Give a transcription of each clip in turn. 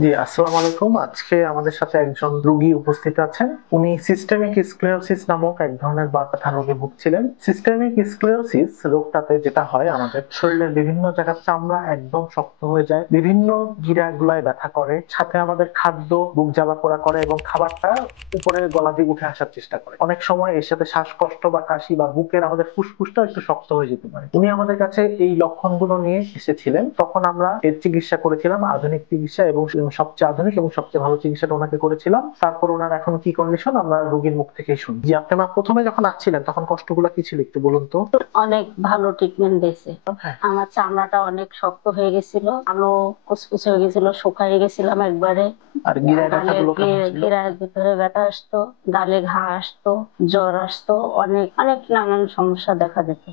জি, আসসালামু আলাইকুম। আজকে আমাদের সাথে একজন রোগী উপস্থিত আছেন। উনি সিস্টেমিক স্ক্লেরোসিস নামক এক ধরনের বাতব্যথা রোগে ভুগছিলেন। সিস্টেমিক স্ক্লেরোসিস রোগটাতে যেটা হয়, আমাদের শরীরের বিভিন্ন জায়গার চামড়া একদম শক্ত হয়ে যায়, বিভিন্ন গিরাগুলায় ব্যথা করে, সাথে আমাদের খাদ্য বুক জ্বালা পোড়া করে এবং খাবারটা উপরের গলা দিয়ে উঠে আসার চেষ্টা করে। অনেক সময় এর সাথে শ্বাসকষ্ট বা কাশি বা বুকের আমাদের ফুসফুসটা একটু শক্ত হয়ে যেতে পারে। উনি আমাদের কাছে এই লক্ষণগুলো নিয়ে এসেছিলেন, তখন আমরা এর চিকিৎসা করেছিলাম, আধুনিক চিকিৎসা এবং সবচেয়ে আধুনিক এবং সবচেয়ে ভালো চিকিৎসাটা ওনাকে করেছিলাম। তারপর ওনার এখন কি কন্ডিশন আমরা রোগীর মুখ থেকেই শুনি। জি, আপনি মা প্রথমে যখন আসছিলেন তখন কষ্টগুলো কি ছিল একটু বলুন তো। অনেক ভালো ট্রিটমেন্ট দিয়েছে। হ্যাঁ। আমার চামড়াটা অনেক শক্ত হয়ে গেছিল, আলো কুচকুচে হয়ে গেছিল, শুকায় গেছিলাম একবারে। আর গিরায় গালের ব্যথাগুলো কেমন ছিল? গিরার ভিতরে ব্যথা আসতো, গালে ঘা আসতো, জ্বর আসতো, অনেক অনেক নানান সমস্যা দেখা দিত।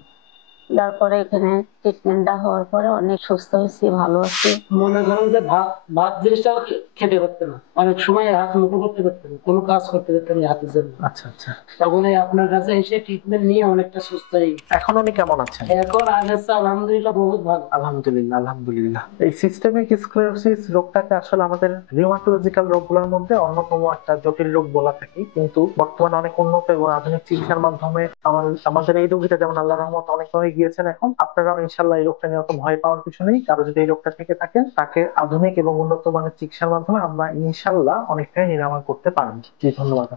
তারপরে এখানে ট্রিটমেন্টটা হওয়ার পরে অনেক সুস্থ হয়েছি, ভালো আছি। মনে করেন যে ভাত ভাত জিনিসটাও খেতে পারতেন না, অনেক সময় হাত মুঠো করতে পারতেন না, কোনো কাজ করতে পারতেন না হাতের জন্য। আচ্ছা আচ্ছা। তখন এই আপনার কাছে এসে ট্রিটমেন্ট নিয়ে অনেকটা সুস্থ হয়ে গেছে। এখন উনি কেমন আছেন? এখন আগের চেয়ে আলহামদুলিল্লাহ বহুত ভালো। আলহামদুলিল্লাহ, আলহামদুলিল্লাহ। এই সিস্টেমিক স্ক্লেরোসিস রোগটাকে আসলে আমাদের রিউমাটোলজিক্যাল রোগগুলোর মধ্যে অন্যতম একটা জটিল রোগ বলা থাকি, কিন্তু বর্তমানে অনেক উন্নত এবং আধুনিক চিকিৎসার মাধ্যমে আমাদের এই রোগীটা যেমন আল্লাহ রহমত অনেক হয়ে গিয়েছেন। এখন আপনারাও ইনশাল্লাহ এই রোগটা নিয়ে অত ভয় পাওয়ার কিছু নেই। কারো যদি এই রোগটা থেকে থাকেন, তাকে আধুনিক এবং উন্নত মানের চিকিৎসার মাধ্যমে আমরা ইনশাল্লাহ অনেকটাই নিরাময় করতে পারবো। জি, ধন্যবাদ।